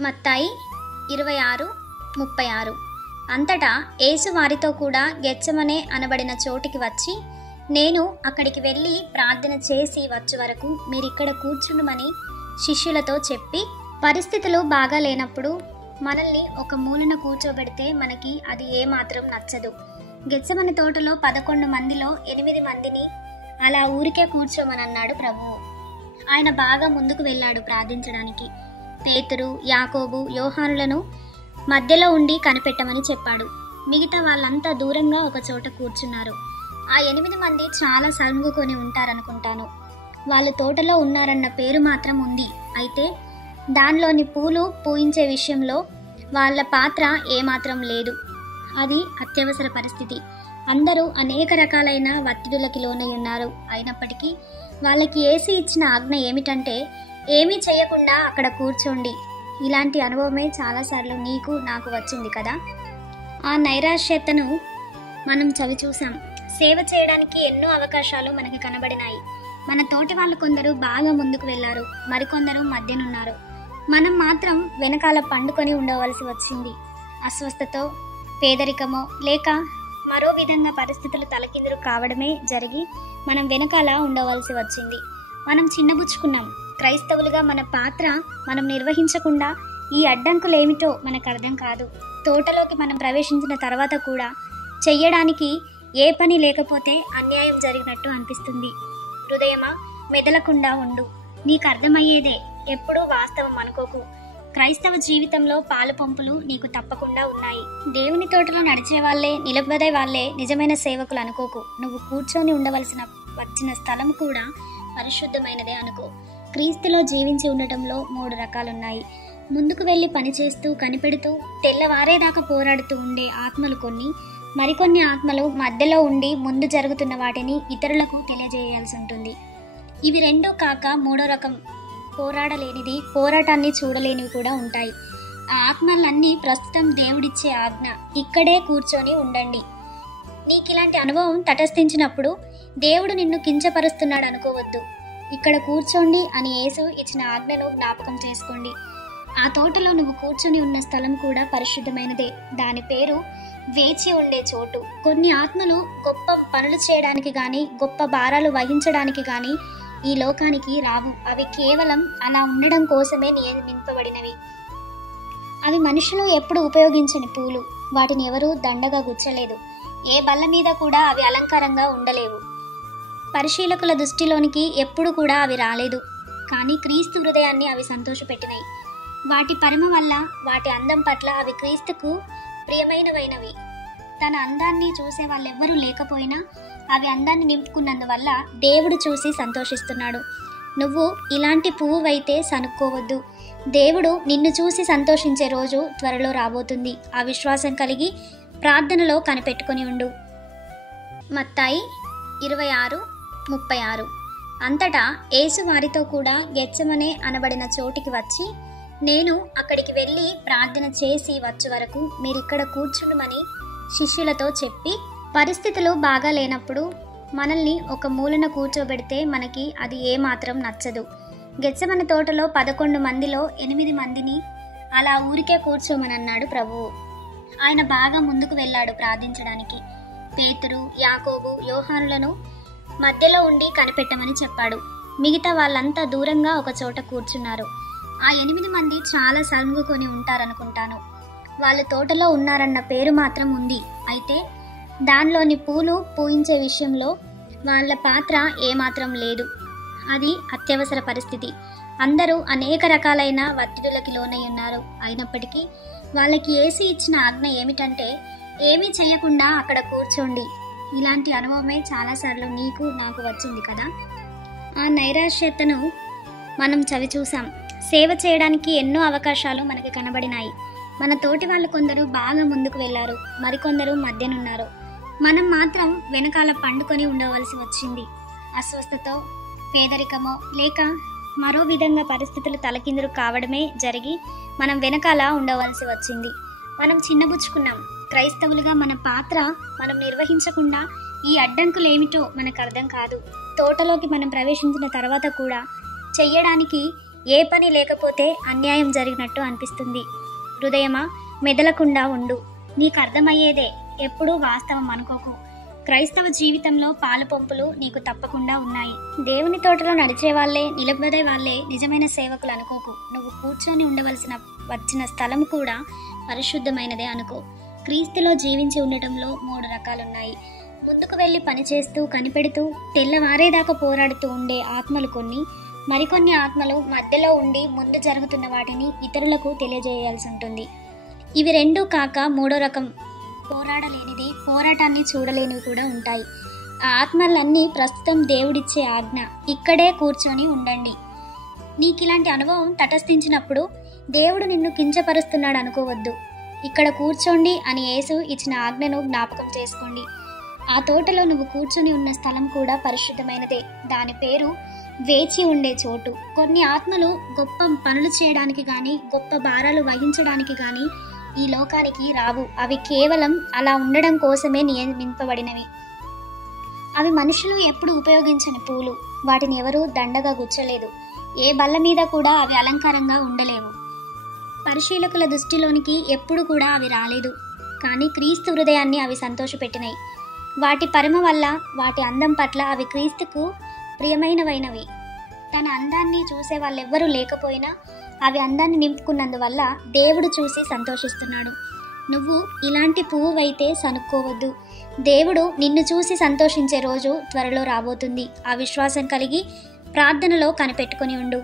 మత్తాయి 26:36. అంతటా యేసు వారితో కూడా గెత్సెమనే అనబడిన చోటికి వచ్చి, నేను అక్కడికి వెళ్ళి ప్రార్థన చేసి వచ్చే వరకు మీరిక్కడ కూర్చుండమని శిష్యులతో చెప్పి, పరిస్థితులు బాగా లేనప్పుడు మనల్ని ఒక మూలన కూర్చోబెడితే మనకి అది ఏమాత్రం నచ్చదు. గెత్సెమనే తోటలో 11 మందిలో 8 మందిని అలా ఊరికే కూర్చోమని అన్నాడు ప్రభువు. ఆయన బాగా ముందుకు వెళ్ళాడు ప్రార్థించడానికి. పేతురు, యాకోబు, యోహానులను మధ్యలో ఉండి కనిపెట్టమని చెప్పాడు. మిగతా వాళ్ళంతా దూరంగా ఒక చోట కూర్చున్నారు. ఆ 8 మంది చాలా సలుముకొని ఉంటారనుకుంటాను. వాళ్ళు తోటలో ఉన్నారన్న పేరు మాత్రం ఉంది. అయితే దానిలోని పూలు పూయించే విషయంలో వాళ్ళ పాత్ర ఏమాత్రం లేదు. అది అత్యవసర పరిస్థితి. అందరూ అనేక రకాలైన ఒత్తిడులకి లోనై ఉన్నారు. అయినప్పటికీ వాళ్ళకి యేసు ఇచ్చిన ఆజ్ఞ ఏమిటంటే, ఏమీ చేయకుండా అక్కడ కూర్చోండి. ఇలాంటి అనుభవమే చాలాసార్లు నీకు నాకు వచ్చింది కదా. ఆ నైరాశ్యతను మనం చవి చూసాం. సేవ చేయడానికి ఎన్నో అవకాశాలు మనకి కనబడినాయి. మన తోటి వాళ్ళు కొందరు బాగా ముందుకు వెళ్ళారు, మరికొందరు మధ్యనున్నారు. మనం మాత్రం వెనకాల పండుకొని ఉండవలసి వచ్చింది. అస్వస్థతో, పేదరికమో లేక మరో విధంగా పరిస్థితులు తలకిందులు కావడమే జరిగి మనం వెనకాల ఉండవలసి వచ్చింది. మనం చిన్నబుచ్చుకున్నాం. క్రైస్తవులుగా మన పాత్ర మనం నిర్వహించకుండా ఈ అడ్డంకులేమిటో మనకు అర్థం కాదు. తోటలోకి మనం ప్రవేశించిన తర్వాత కూడా చెయ్యడానికి ఏ పని లేకపోతే అన్యాయం జరిగినట్టు అనిపిస్తుంది. హృదయమా, మెదలకుండా ఉండు. నీకు అర్థమయ్యేదే, ఎప్పుడూ వాస్తవం అనుకోకు. క్రైస్తవ జీవితంలో పాలు పంపులు నీకు తప్పకుండా ఉన్నాయి. దేవుని తోటలో నడిచే వాళ్ళే, నిలబడే వాళ్ళే నిజమైన సేవకులు అనుకోకు. నువ్వు కూర్చొని వచ్చిన స్థలం కూడా పరిశుద్ధమైనదే అనుకో. క్రీస్తులో జీవించి ఉండటంలో 3 రకాలున్నాయి. ముందుకు వెళ్ళి పనిచేస్తూ కనిపెడుతూ తెల్లవారేదాకా పోరాడుతూ ఉండే ఆత్మలు కొన్ని, మరికొన్ని ఆత్మలు మధ్యలో ఉండి ముందు జరుగుతున్న వాటిని ఇతరులకు తెలియజేయాల్సి ఉంటుంది. ఇవి రెండో కాక 3వ రకం పోరాడలేనిది, పోరాటాన్ని చూడలేనివి కూడా ఉంటాయి. ఆ ఆత్మలన్నీ ప్రస్తుతం దేవుడిచ్చే ఆజ్ఞ, ఇక్కడే కూర్చొని ఉండండి. నీకిలాంటి అనుభవం తటస్థించినప్పుడు దేవుడు నిన్ను కించపరుస్తున్నాడు అనుకోవద్దు. ఇక్కడ కూర్చోండి అని యేసు ఇచ్చిన ఆజ్ఞను జ్ఞాపకం చేసుకోండి. ఆ తోటలో నువ్వు కూర్చొని ఉన్న స్థలం కూడా పరిశుద్ధమైనదే. దాని పేరు వేచి ఉండే చోటు. కొన్ని ఆత్మలు గొప్ప పనులు చేయడానికి గాని, గొప్ప భారాలు వహించడానికి గాని ఈ లోకానికి రావు. అవి కేవలం అలా ఉండడం కోసమే నియమింపబడినవి. అవి మనుషులు ఎప్పుడు ఉపయోగించని పూలు. వాటిని ఎవరూ దండగా గుచ్చలేదు. ఏ బల్ల మీద కూడా అవి అలంకారంగా ఉండలేవు. పరిశీలకుల దృష్టిలోనికి ఎప్పుడు కూడా అవి రాలేదు. కానీ క్రీస్తు హృదయాన్ని అవి సంతోషపెట్టినాయి. వాటి పరిమ వల్ల, వాటి అందం పట్ల అవి క్రీస్తుకు ప్రియమైనవైనవి. తన అందాన్ని చూసే వాళ్ళెవ్వరూ లేకపోయినా అవి అందాన్ని నింపుకున్నందువల్ల దేవుడు చూసి సంతోషిస్తున్నాడు. నువ్వు ఇలాంటి పువ్వువైతే సనుక్కోవద్దు. దేవుడు నిన్ను చూసి సంతోషించే రోజు త్వరలో రాబోతుంది. ఆ విశ్వాసం కలిగి ప్రార్థనలో కనిపెట్టుకొని ఉండు. మత్తాయి 26:36. అంతటా యేసు వారితో కూడా గెత్సెమనే అనబడిన చోటికి వచ్చి, నేను అక్కడికి వెళ్ళి ప్రార్థన చేసి వచ్చే వరకు మీరిక్కడ కూర్చుండమని శిష్యులతో చెప్పి, పరిస్థితులు బాగా లేనప్పుడు మనల్ని ఒక మూలన కూర్చోబెడితే మనకి అది ఏమాత్రం నచ్చదు. గెత్సెమనే తోటలో 11 మందిలో 8 మందిని అలా ఊరికే కూర్చోమని అన్నాడు ప్రభువు. ఆయన బాగా ముందుకు వెళ్ళాడు ప్రార్థించడానికి. పేతురు, యాకోబు, యోహానులను మధ్యలో ఉండి కనిపెట్టమని చెప్పాడు. మిగతా వాళ్ళంతా దూరంగా ఒక చోట కూర్చున్నారు. ఆ 8 మంది చాలా సలుముకొని ఉంటారనుకుంటాను. వాళ్ళు తోటలో ఉన్నారన్న పేరు మాత్రం ఉంది. అయితే దానిలోని పూలు పూయించే విషయంలో వాళ్ళ పాత్ర ఏమాత్రం లేదు. అది అత్యవసర పరిస్థితి. అందరూ అనేక రకాలైన ఒత్తిడులకి లోనై ఉన్నారు. అయినప్పటికీ వాళ్ళకి యేసు ఇచ్చిన ఆజ్ఞ ఏమిటంటే, ఏమీ చేయకుండా అక్కడ కూర్చోండి. ఇలాంటి అనుభవమే చాలాసార్లు నీకు నాకు వచ్చింది కదా. ఆ నైరాశ్యతను మనం చవి చూసాం. సేవ చేయడానికి ఎన్నో అవకాశాలు మనకి కనబడినాయి. మన తోటి వాళ్ళు కొందరు బాగా ముందుకు వెళ్ళారు, మరికొందరు మధ్యనున్నారు. మనం మాత్రం వెనకాల పండుకొని ఉండవలసి వచ్చింది. అస్వస్థతో, పేదరికమో లేక మరో విధంగా పరిస్థితులు తలకిందులు కావడమే జరిగి మనం వెనకాల ఉండవలసి వచ్చింది. మనం చిన్నబుచ్చుకున్నాం. క్రైస్తవులుగా మన పాత్ర మనం నిర్వహించకుండా ఈ అడ్డంకులేమిటో మనకు అర్థం కాదు. తోటలోకి మనం ప్రవేశించిన తర్వాత కూడా చెయ్యడానికి ఏ పని లేకపోతే అన్యాయం జరిగినట్టు అనిపిస్తుంది. హృదయమా, మెదలకుండా ఉండు. నీకు అర్థమయ్యేదే, ఎప్పుడూ వాస్తవం అనుకోకు. క్రైస్తవ జీవితంలో పాలుపంపులు నీకు తప్పకుండా ఉన్నాయి. దేవుని తోటలో నడిచే వాళ్ళే, నిలబడే వాళ్ళే నిజమైన సేవకులు అనుకోకు. నువ్వు కూర్చొని వచ్చిన స్థలం కూడా పరిశుద్ధమైనదే అనుకో. క్రీస్తులో జీవించి ఉండటంలో 3 రకాలున్నాయి. ముందుకు వెళ్ళి పనిచేస్తూ కనిపెడుతూ తెల్లవారేదాకా పోరాడుతూ ఉండే ఆత్మలు కొన్ని, మరికొన్ని ఆత్మలు మధ్యలో ఉండి ముందు జరుగుతున్న వాటిని ఇతరులకు తెలియజేయాల్సి ఉంటుంది. ఇవి 2 కాక 3వ రకం పోరాడలేనిది, పోరాటాన్ని చూడలేనివి కూడా ఉంటాయి. ఆ ఆత్మలన్నీ ప్రస్తుతం దేవుడిచ్చే ఆజ్ఞ, ఇక్కడే కూర్చొని ఉండండి. నీకు ఇలాంటి అనుభవం తటస్థించినప్పుడు దేవుడు నిన్ను కించపరుస్తున్నాడు అనుకోవద్దు. ఇక్కడ కూర్చోండి అని యేసు ఇచ్చిన ఆజ్ఞను జ్ఞాపకం చేసుకోండి. ఆ తోటలో నువ్వు కూర్చొని ఉన్న స్థలం కూడా పరిశుద్ధమైనదే. దాని పేరు వేచి ఉండే చోటు. కొన్ని ఆత్మలు గొప్ప పనులు చేయడానికి కానీ, గొప్ప భారాలు వహించడానికి కానీ ఈ లోకానికి రావు. అవి కేవలం అలా ఉండడం కోసమే నియమింపబడినవి. అవి మనుషులు ఎప్పుడు ఉపయోగించని పూలు. వాటిని ఎవరూ దండగా గుచ్చలేదు. ఏ బల్ల మీద కూడా అవి అలంకారంగా ఉండలేవు. పరిశీలకుల దృష్టిలోనికి ఎప్పుడు కూడా అవి రాలేదు. కానీ క్రీస్తు హృదయాన్ని అవి సంతోషపెట్టినాయి. వాటి పరిమ వల్ల, వాటి అందం పట్ల అవి క్రీస్తుకు ప్రియమైనవైనవి. తన అందాన్ని చూసే వాళ్ళెవ్వరూ లేకపోయినా అవి అందాన్ని నింపుకున్నందువల్ల దేవుడు చూసి సంతోషిస్తున్నాడు. నువ్వు ఇలాంటి పువ్వువైతే సనుక్కోవద్దు. దేవుడు నిన్ను చూసి సంతోషించే రోజు త్వరలో రాబోతుంది. ఆ విశ్వాసం కలిగి ప్రార్థనలో కనిపెట్టుకొని ఉండు.